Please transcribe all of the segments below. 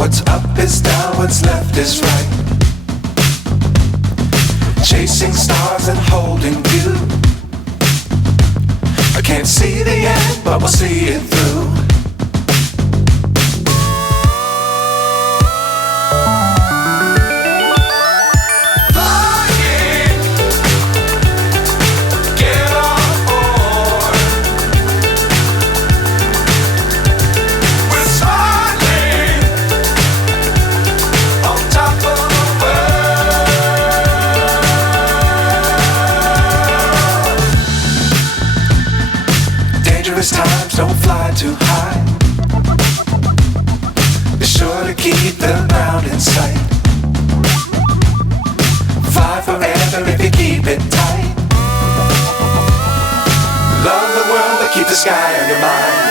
What's up is down, what's left is right. Chasing stars and holding you. I can't see the end, but we'll see it through. Times don't fly too high. Be sure to keep the ground in sight. Fly forever if you keep it tight. Love the world but keep the sky on your mind.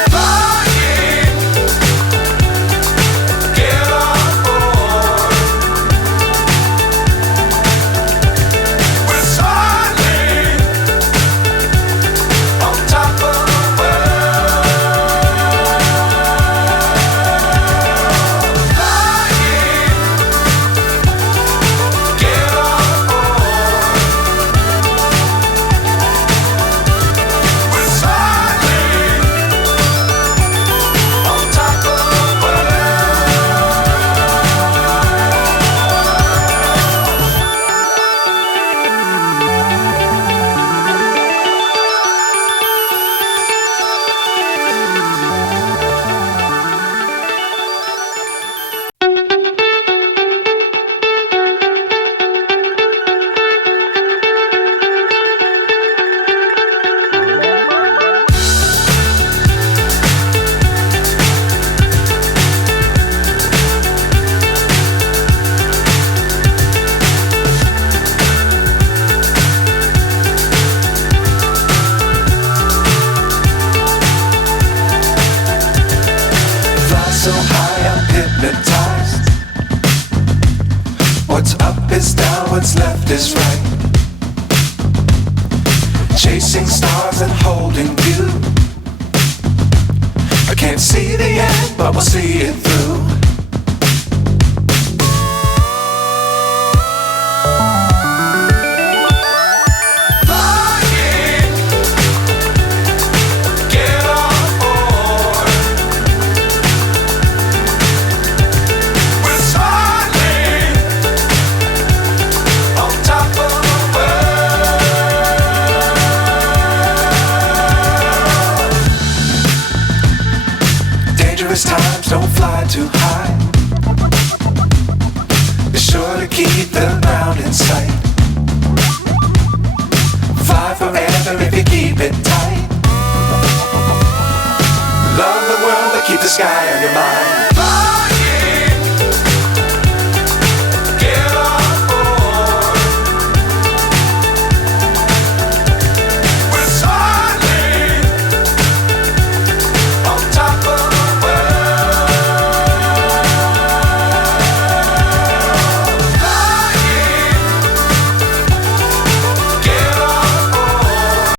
So high I'm hypnotized. What's up is down, what's left is right. Chasing stars and holding you. I can't see the end, but we'll see it through. Times don't fly too high. Be sure to keep the ground in sight. Fly forever if you keep it tight. Love the world but keep the sky on your mind.